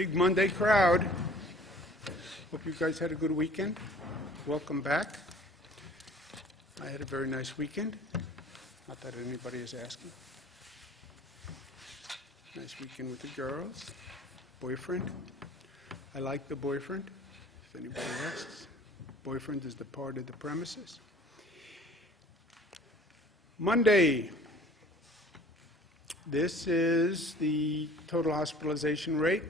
Big Monday crowd. Hope you guys had a good weekend. Welcome back. I had a very nice weekend. Not that anybody is asking. Nice weekend with the girls. Boyfriend. I like the boyfriend, if anybody asks. Boyfriend is the part of the premises. Monday. This is the total hospitalization rate.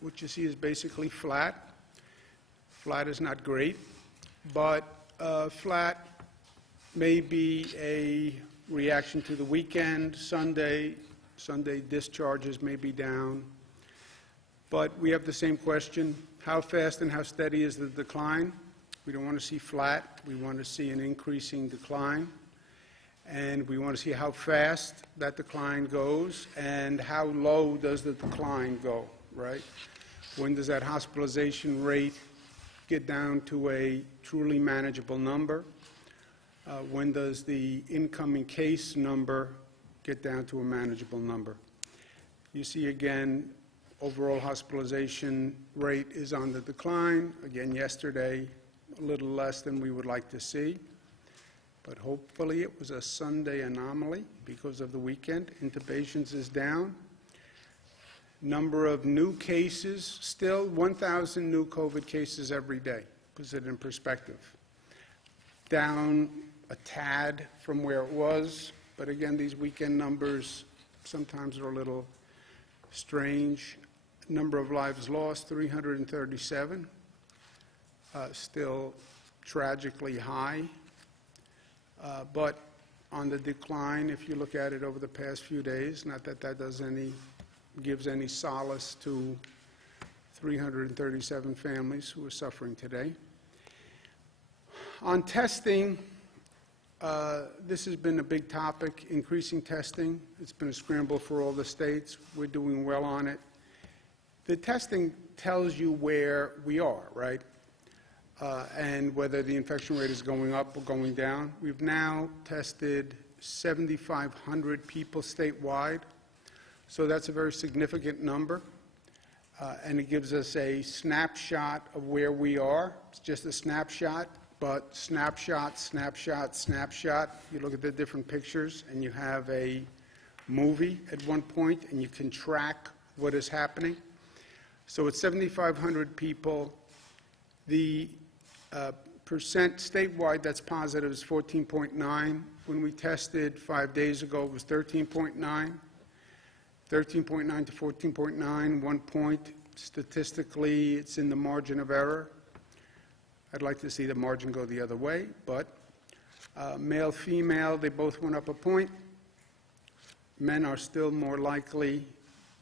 What you see is basically flat. Flat is not great, but flat may be a reaction to the weekend. Sunday discharges may be down. But we have the same question: how fast and how steady is the decline? We don't want to see flat. We want to see an increasing decline. And we want to see how fast that decline goes and how low does the decline go, right? When does that hospitalization rate get down to a truly manageable number? When does the incoming case number get down to a manageable number? You see again, overall hospitalization rate is on the decline. Again, yesterday, a little less than we would like to see. But hopefully it was a Sunday anomaly because of the weekend. Intubations is down. Number of new cases, still 1,000 new COVID cases every day. Puts it in perspective. Down a tad from where it was, but again, these weekend numbers sometimes are a little strange. Number of lives lost, 337. Still tragically high. But on the decline, if you look at it over the past few days, not that that gives any solace to 337 families who are suffering today. On testing, this has been a big topic, increasing testing. It's been a scramble for all the states. We're doing well on it. The testing tells you where we are, right? And whether the infection rate is going up or going down. We've now tested 7,500 people statewide, so that's a very significant number, and it gives us a snapshot of where we are. It's just a snapshot, but snapshot, snapshot, snapshot. You look at the different pictures, and you have a movie at one point, and you can track what is happening. So it's 7,500 people. The percent statewide that's positive is 14.9. When we tested 5 days ago, it was 13.9. 13.9 to 14.9, 1 point. Statistically, it's in the margin of error. I'd like to see the margin go the other way, but male, female, they both went up a point. Men are still more likely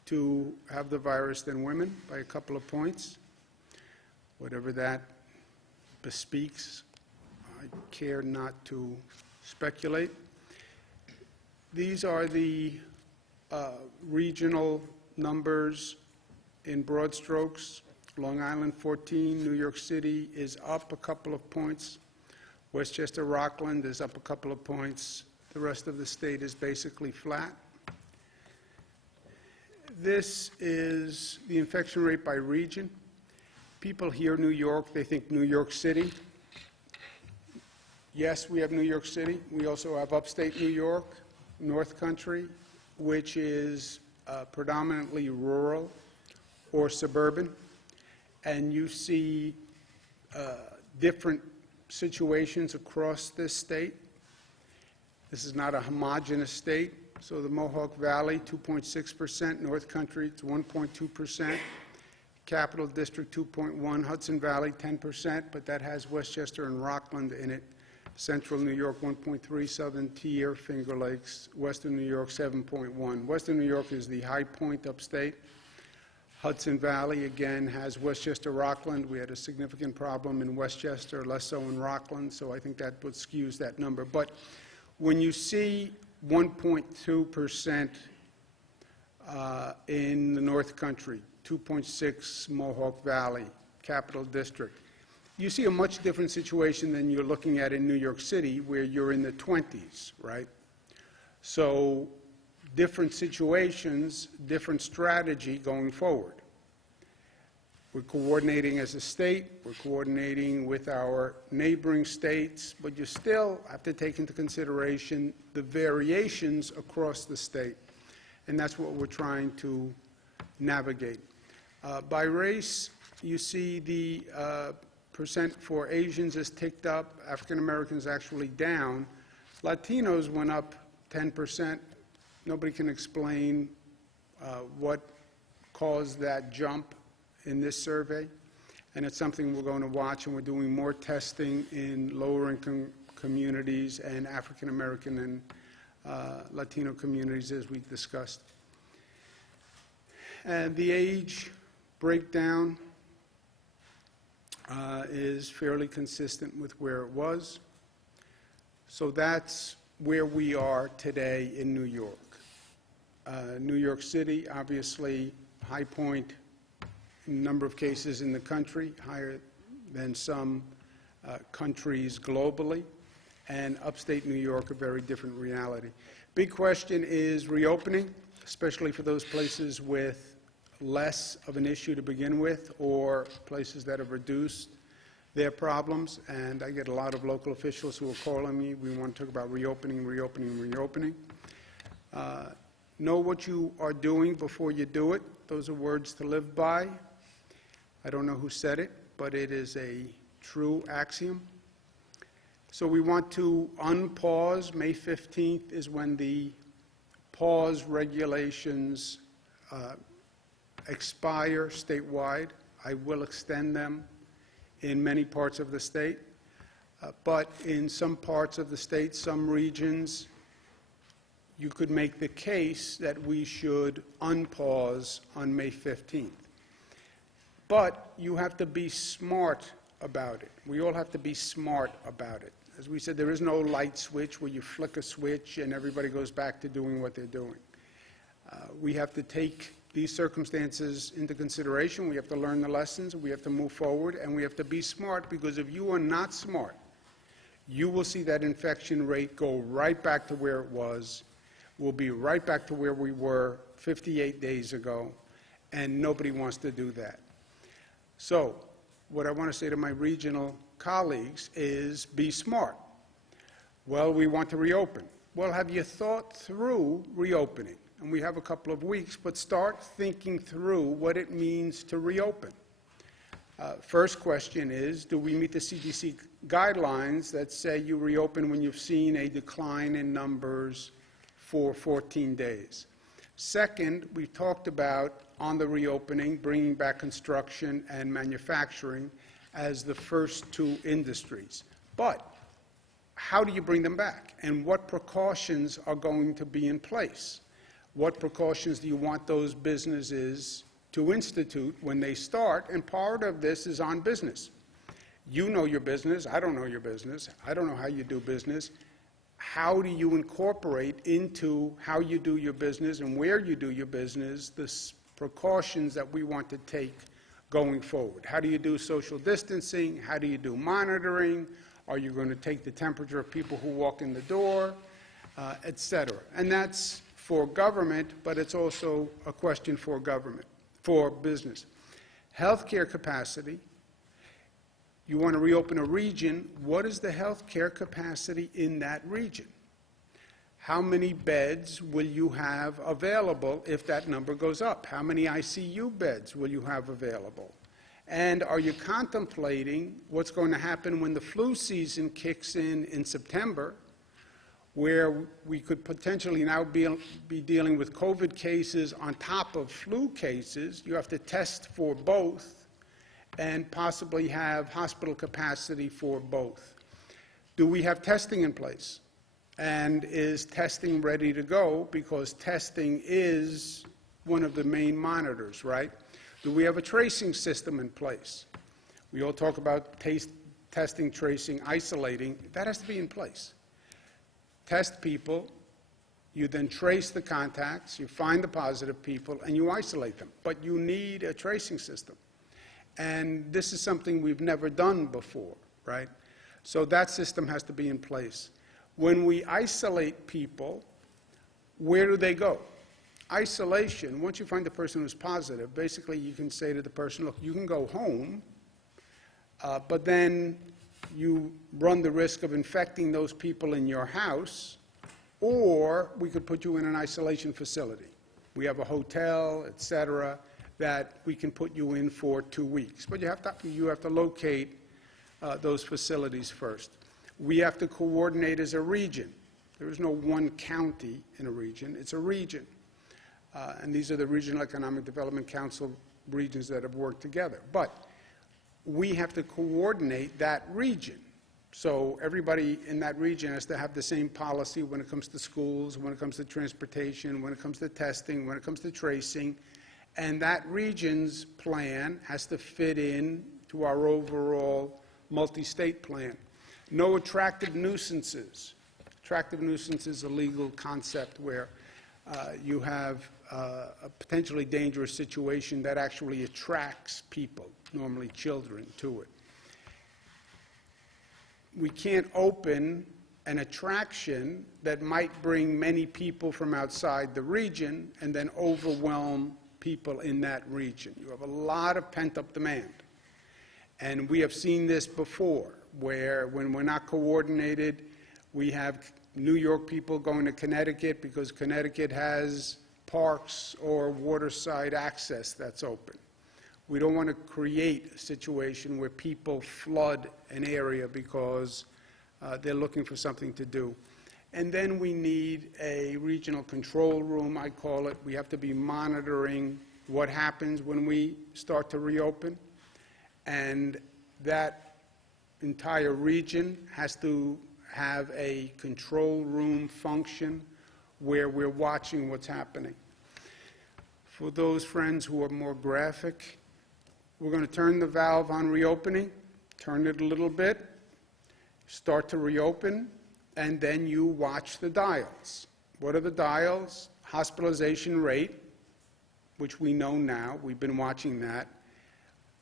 to have the virus than women by a couple of points. Whatever that bespeaks, I care not to speculate. These are the regional numbers in broad strokes. Long Island 14, New York City is up a couple of points. Westchester, Rockland is up a couple of points. The rest of the state is basically flat. This is the infection rate by region. People hear New York, they think New York City. Yes, we have New York City. We also have upstate New York, North Country, which is predominantly rural or suburban. And you see different situations across this state. This is not a homogeneous state. So the Mohawk Valley, 2.6%. North Country, it's 1.2%. Capital District 2.1, Hudson Valley 10%, but that has Westchester and Rockland in it. Central New York 1.3, Southern Tier, Finger Lakes, Western New York 7.1. Western New York is the high point upstate. Hudson Valley again has Westchester, Rockland. We had a significant problem in Westchester, less so in Rockland, so I think that would skews that number. But when you see 1.2% in the North Country, 2.6 Mohawk Valley, Capital District. You see a much different situation than you're looking at in New York City, where you're in the 20s, right? So different situations, different strategy going forward. We're coordinating as a state, we're coordinating with our neighboring states, but you still have to take into consideration the variations across the state, and that's what we're trying to navigate. By race, you see the percent for Asians is ticked up, African Americans actually down. Latinos went up 10%. Nobody can explain what caused that jump in this survey, and it's something we're going to watch, and we're doing more testing in lower income communities and African American and Latino communities, as we discussed. And the age breakdown is fairly consistent with where it was. So that's where we are today in New York. New York City, obviously, high point in number of cases in the country, higher than some countries globally, and upstate New York, a very different reality. Big question is reopening, especially for those places with less of an issue to begin with, or places that have reduced their problems. And I get a lot of local officials who are calling me. We want to talk about reopening, reopening, reopening. Know what you are doing before you do it. Those are words to live by. I don't know who said it, but it is a true axiom. So we want to unpause. May 15th is when the pause regulations expire statewide. I will extend them in many parts of the state, but in some parts of the state, some regions, you could make the case that we should unpause on May 15th. But you have to be smart about it. We all have to be smart about it. As we said, there is no light switch where you flick a switch and everybody goes back to doing what they're doing. We have to take these circumstances into consideration. We have to learn the lessons. We have to move forward, and we have to be smart, because if you are not smart, you will see that infection rate go right back to where it was. We'll be right back to where we were 58 days ago, and nobody wants to do that. So what I want to say to my regional colleagues is be smart. Well, we want to reopen. Well, have you thought through reopening? And we have a couple of weeks, but start thinking through what it means to reopen. First question is, do we meet the CDC guidelines that say you reopen when you've seen a decline in numbers for 14 days? Second, we've talked about, on the reopening, bringing back construction and manufacturing as the first two industries. But how do you bring them back? And what precautions are going to be in place? What precautions do you want those businesses to institute when they start? And part of this is on business. You know your business. I don't know your business. I don't know how you do business. How do you incorporate into how you do your business and where you do your business the precautions that we want to take going forward? How do you do social distancing? How do you do monitoring? Are you going to take the temperature of people who walk in the door, et cetera? And that's for government, but it's also a question for government, for business. Healthcare capacity. You want to reopen a region. What is the healthcare capacity in that region? How many beds will you have available if that number goes up? How many ICU beds will you have available? And are you contemplating what's going to happen when the flu season kicks in September, where we could potentially now be dealing with COVID cases on top of flu cases? You have to test for both and possibly have hospital capacity for both. Do we have testing in place? And is testing ready to go? Because testing is one of the main monitors, right? Do we have a tracing system in place? We all talk about testing, tracing, isolating. That has to be in place. Test people, you then trace the contacts, you find the positive people, and you isolate them. But you need a tracing system. And this is something we've never done before, right? So that system has to be in place. When we isolate people, where do they go? Isolation, once you find the person who's positive, basically you can say to the person, look, you can go home, but then you run the risk of infecting those people in your house, or we could put you in an isolation facility. We have a hotel, et cetera, that we can put you in for 2 weeks. But you have to locate those facilities first. We have to coordinate as a region. There is no one county in a region. It's a region. And these are the Regional Economic Development Council regions that have worked together. But we have to coordinate that region. So everybody in that region has to have the same policy when it comes to schools, when it comes to transportation, when it comes to testing, when it comes to tracing. And that region's plan has to fit in to our overall multi-state plan. No attractive nuisances. Attractive nuisance is a legal concept where you have a potentially dangerous situation that actually attracts people, normally children, to it. We can't open an attraction that might bring many people from outside the region and then overwhelm people in that region. You have a lot of pent-up demand. And we have seen this before, where when we're not coordinated, we have New York people going to Connecticut because Connecticut has parks or waterside access that's open. We don't want to create a situation where people flood an area because they're looking for something to do. And then we need a regional control room, I call it. We have to be monitoring what happens when we start to reopen. And that entire region has to have a control room function where we're watching what's happening. For those friends who are more graphic, we're going to turn the valve on reopening, turn it a little bit, start to reopen, and then you watch the dials. What are the dials? Hospitalization rate, which we know now. We've been watching that.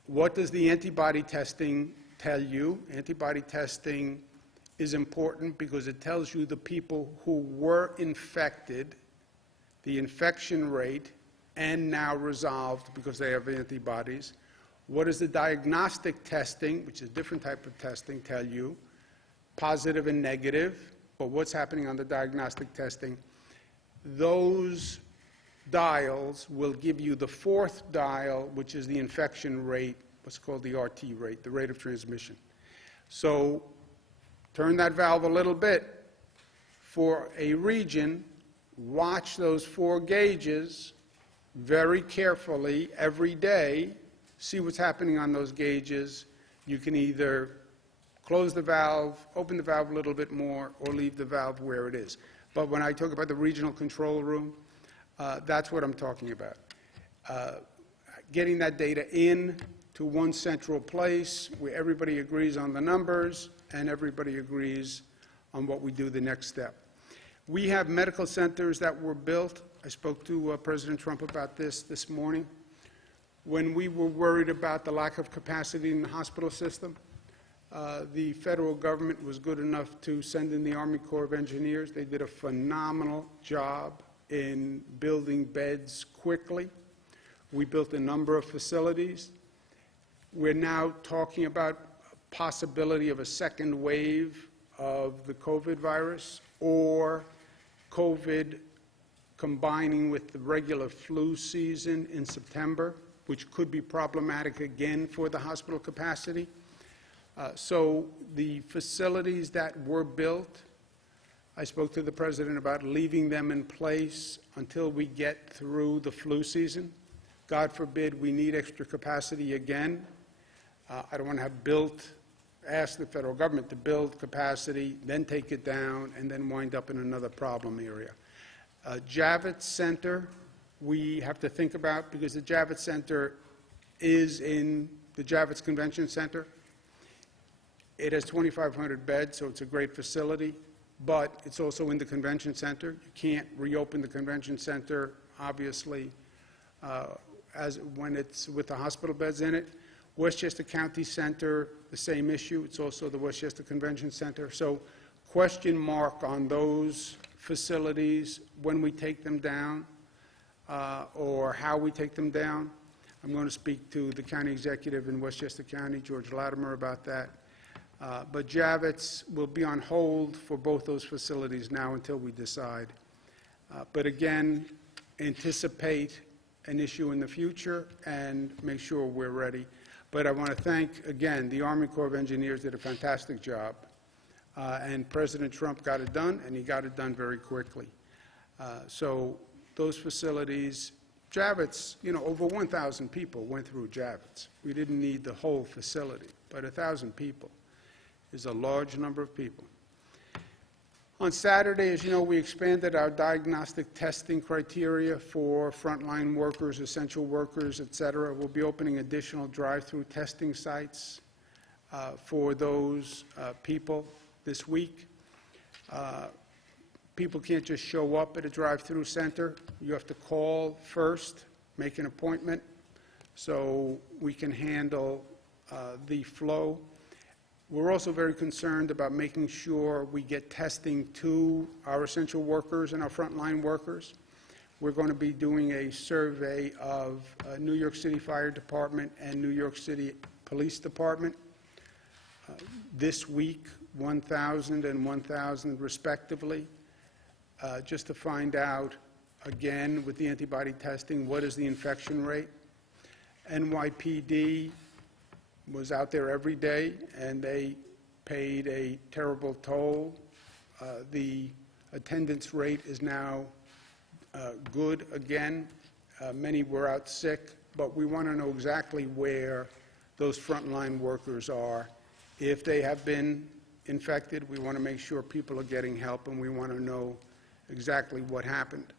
What does the antibody testing tell you? Antibody testing is important because it tells you the people who were infected, the infection rate, and now resolved because they have antibodies. What does the diagnostic testing, which is a different type of testing, tell you? Positive and negative, but what's happening on the diagnostic testing? Those dials will give you the fourth dial, which is the infection rate, what's called the RT rate, the rate of transmission. So turn that valve a little bit. For a region, watch those 4 gauges very carefully every day. See what's happening on those gauges. You can either close the valve, open the valve a little bit more, or leave the valve where it is. But when I talk about the regional control room, that's what I'm talking about. Getting that data in to one central place where everybody agrees on the numbers and everybody agrees on what we do the next step. We have medical centers that were built. I spoke to President Trump about this morning. When we were worried about the lack of capacity in the hospital system, the federal government was good enough to send in the Army Corps of Engineers. They did a phenomenal job in building beds quickly. We built a number of facilities. We're now talking about a possibility of a second wave of the COVID virus, or COVID combining with the regular flu season in September, which could be problematic again for the hospital capacity. So the facilities that were built, I spoke to the President about leaving them in place until we get through the flu season. God forbid we need extra capacity again. I don't want to have ask the federal government to build capacity, then take it down, and then wind up in another problem area. Javits Center, we have to think about, because the Javits Center is in the Javits Convention Center. It has 2,500 beds, so it's a great facility, but it's also in the convention center. You can't reopen the convention center, obviously, when it's with the hospital beds in it. Westchester County Center, the same issue. It's also the Westchester Convention Center. So question mark on those facilities when we take them down. or how we take them down. I'm going to speak to the county executive in Westchester County, George Latimer, about that. But Javits will be on hold for both those facilities now until we decide. But again, anticipate an issue in the future and make sure we're ready. But I want to thank, again, the Army Corps of Engineers did a fantastic job. And President Trump got it done, and he got it done very quickly. So those facilities, Javits, over 1,000 people went through Javits. We didn't need the whole facility, but 1,000 people is a large number of people. On Saturday, as you know, we expanded our diagnostic testing criteria for frontline workers, essential workers, et cetera. We'll be opening additional drive-through testing sites for those people this week. People can't just show up at a drive-through center. You have to call first, make an appointment, so we can handle the flow. We're also very concerned about making sure we get testing to our essential workers and our frontline workers. We're going to be doing a survey of New York City Fire Department and New York City Police Department. This week, 1,000 and 1,000 respectively, just to find out, again, with the antibody testing, what is the infection rate. NYPD was out there every day, and they paid a terrible toll. The attendance rate is now good again. Many were out sick, but we want to know exactly where those frontline workers are. If they have been infected, we want to make sure people are getting help, and we want to know exactly what happened.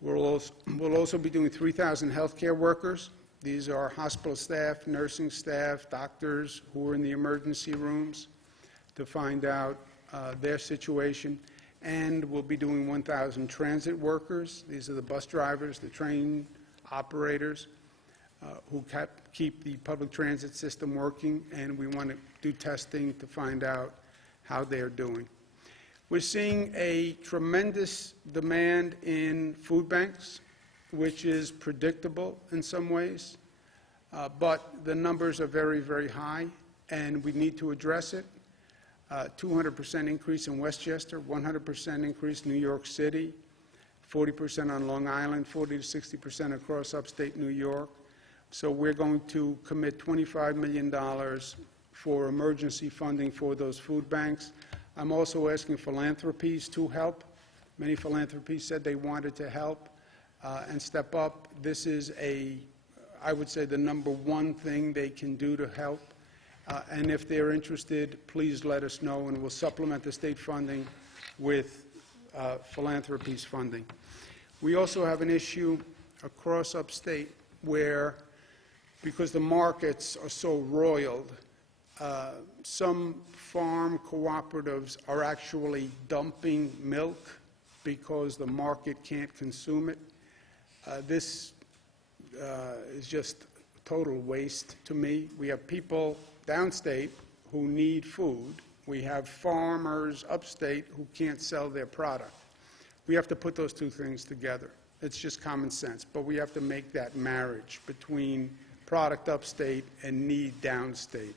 We'll also be doing 3,000 healthcare workers. These are hospital staff, nursing staff, doctors who are in the emergency rooms to find out their situation. And we'll be doing 1,000 transit workers. These are the bus drivers, the train operators who keep the public transit system working, and we want to do testing to find out how they're doing. We're seeing a tremendous demand in food banks, which is predictable in some ways, but the numbers are very, very high, and we need to address it. 200% increase in Westchester, 100% increase in New York City, 40% on Long Island, 40 to 60% across upstate New York. So we're going to commit $25 million for emergency funding for those food banks. I'm also asking philanthropies to help. Many philanthropies said they wanted to help and step up. This is I would say, the #1 thing they can do to help. And if they're interested, please let us know, and we'll supplement the state funding with philanthropies funding. We also have an issue across upstate where, because the markets are so roiled, some farm cooperatives are actually dumping milk because the market can't consume it. This is just total waste to me. We have people downstate who need food. We have farmers upstate who can't sell their product. We have to put those two things together. It's just common sense, but we have to make that marriage between product upstate and need downstate.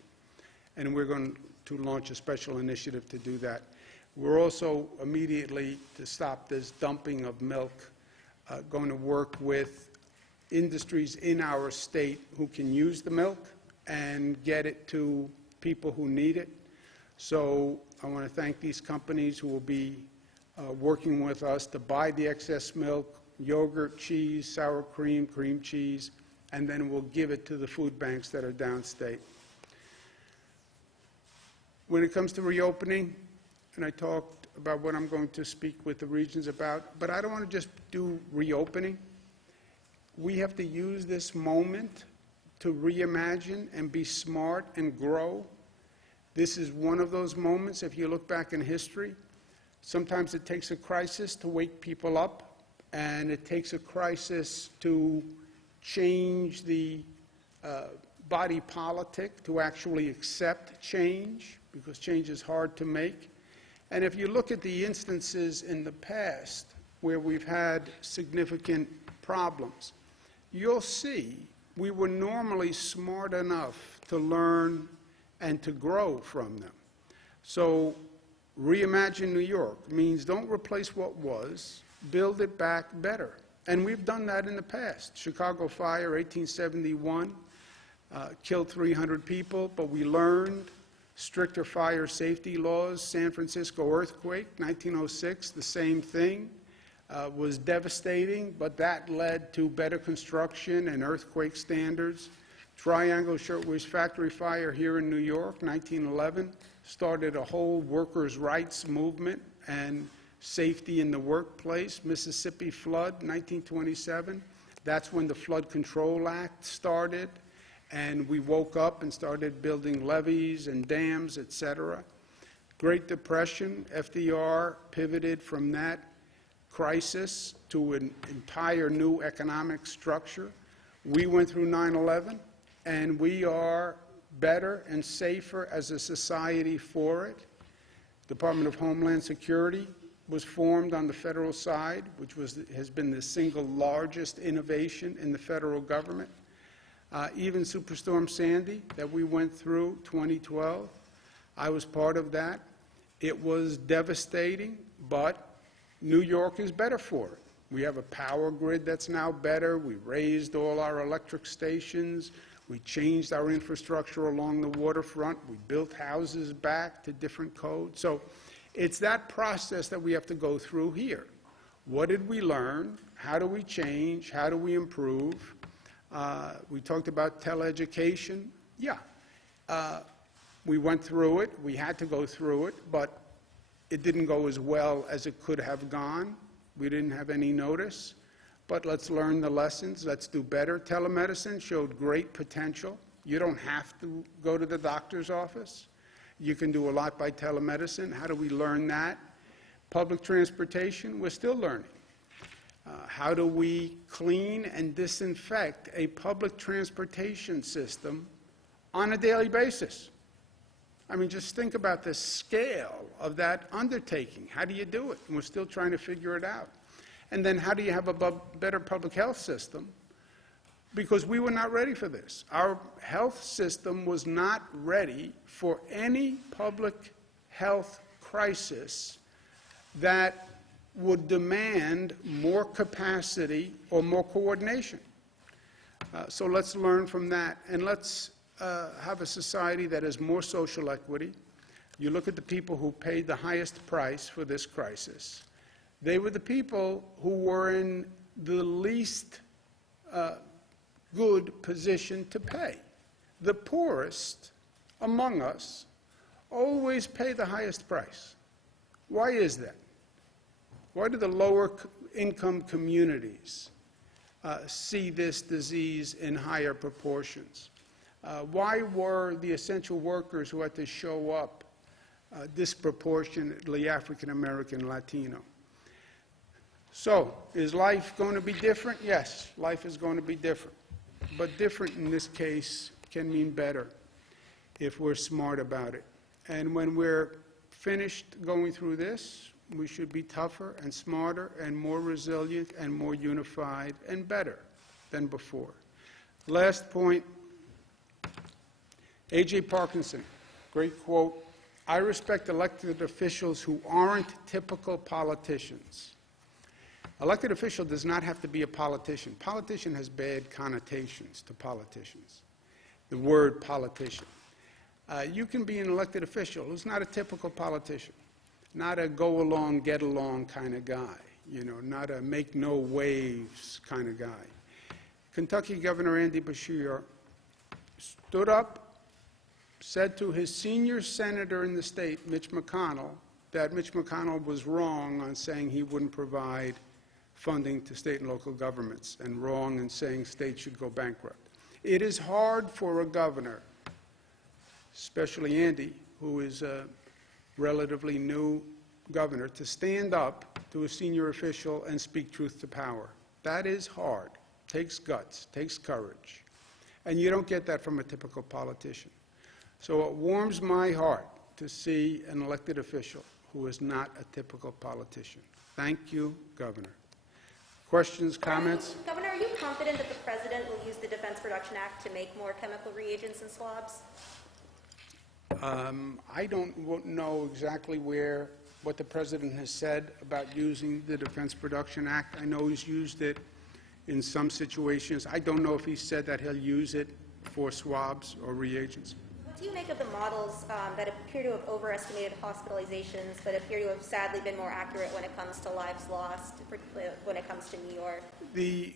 And we're going to launch a special initiative to do that. We're also immediately, to stop this dumping of milk, going to work with industries in our state who can use the milk and get it to people who need it. So I want to thank these companies who will be working with us to buy the excess milk, yogurt, cheese, sour cream, cream cheese, and then we'll give it to the food banks that are downstate. When it comes to reopening, and I talked about what I'm going to speak with the regions about, but I don't want to just do reopening. We have to use this moment to reimagine and be smart and grow. This is one of those moments, if you look back in history, sometimes it takes a crisis to wake people up, and it takes a crisis to change the body politic to actually accept change, because change is hard to make. And if you look at the instances in the past where we've had significant problems, you'll see we were normally smart enough to learn and to grow from them. So reimagine New York means don't replace what was, build it back better. And we've done that in the past. Chicago fire, 1871, killed 300 people, but we learned stricter fire safety laws. San Francisco earthquake, 1906, the same thing. Was devastating, but that led to better construction and earthquake standards. Triangle Shirtwaist Factory fire here in New York, 1911, started a whole workers' rights movement and safety in the workplace. Mississippi flood, 1927, that's when the Flood Control Act started, and we woke up and started building levees and dams, etc. Great Depression, FDR pivoted from that crisis to an entire new economic structure. We went through 9/11, and we are better and safer as a society for it. Department of Homeland Security was formed on the federal side, which has been the single largest innovation in the federal government. Even Superstorm Sandy that we went through 2012, I was part of that. It was devastating, but New York is better for it. We have a power grid that's now better. We raised all our electric stations. We changed our infrastructure along the waterfront. We built houses back to different codes. So it's that process that we have to go through here. What did we learn? How do we change? How do we improve? We talked about teleeducation. Yeah, we went through it. We had to go through it, but it didn't go as well as it could have gone. We didn't have any notice, but let's learn the lessons. Let's do better. Telemedicine showed great potential. You don't have to go to the doctor's office. You can do a lot by telemedicine. How do we learn that? Public transportation, we're still learning. How do we clean and disinfect a public transportation system on a daily basis? I mean, just think about the scale of that undertaking. How do you do it? And we're still trying to figure it out. And then how do you have a better public health system? Because we were not ready for this. Our health system was not ready for any public health crisis that would demand more capacity or more coordination. So let's learn from that, and let's have a society that has more social equity. You look at the people who paid the highest price for this crisis. They were the people who were in the least good position to pay. The poorest among us always pay the highest price. Why is that? Why do the lower income communities see this disease in higher proportions? Why were the essential workers who had to show up disproportionately African American, Latino? So, is life going to be different? Yes, life is going to be different. But different in this case can mean better if we're smart about it. And when we're finished going through this, we should be tougher and smarter and more resilient and more unified and better than before. Last point, A.J. Parkinson, great quote, "I respect elected officials who aren't typical politicians." Elected official does not have to be a politician. Politician has bad connotations to politicians, the word politician. You can be an elected official who's not a typical politician, not a go-along, get-along kind of guy, you know, not a make-no-waves kind of guy. Kentucky Governor Andy Beshear stood up, said to his senior senator in the state, Mitch McConnell, that Mitch McConnell was wrong on saying he wouldn't provide funding to state and local governments, and wrong in saying states should go bankrupt. It is hard for a governor, especially Andy, who is a relatively new governor, to stand up to a senior official and speak truth to power. That is hard. Takes guts, takes courage. And you don't get that from a typical politician. So it warms my heart to see an elected official who is not a typical politician. Thank you, Governor. Questions, comments? Governor, are you confident that the President will use the Defense Production Act to make more chemical reagents and swabs? I don't know exactly what the President has said about using the Defense Production Act. I know he's used it in some situations. I don't know if he said that he'll use it for swabs or reagents. What do you make of the models that appear to have overestimated hospitalizations but appear to have sadly been more accurate when it comes to lives lost, particularly when it comes to New York? The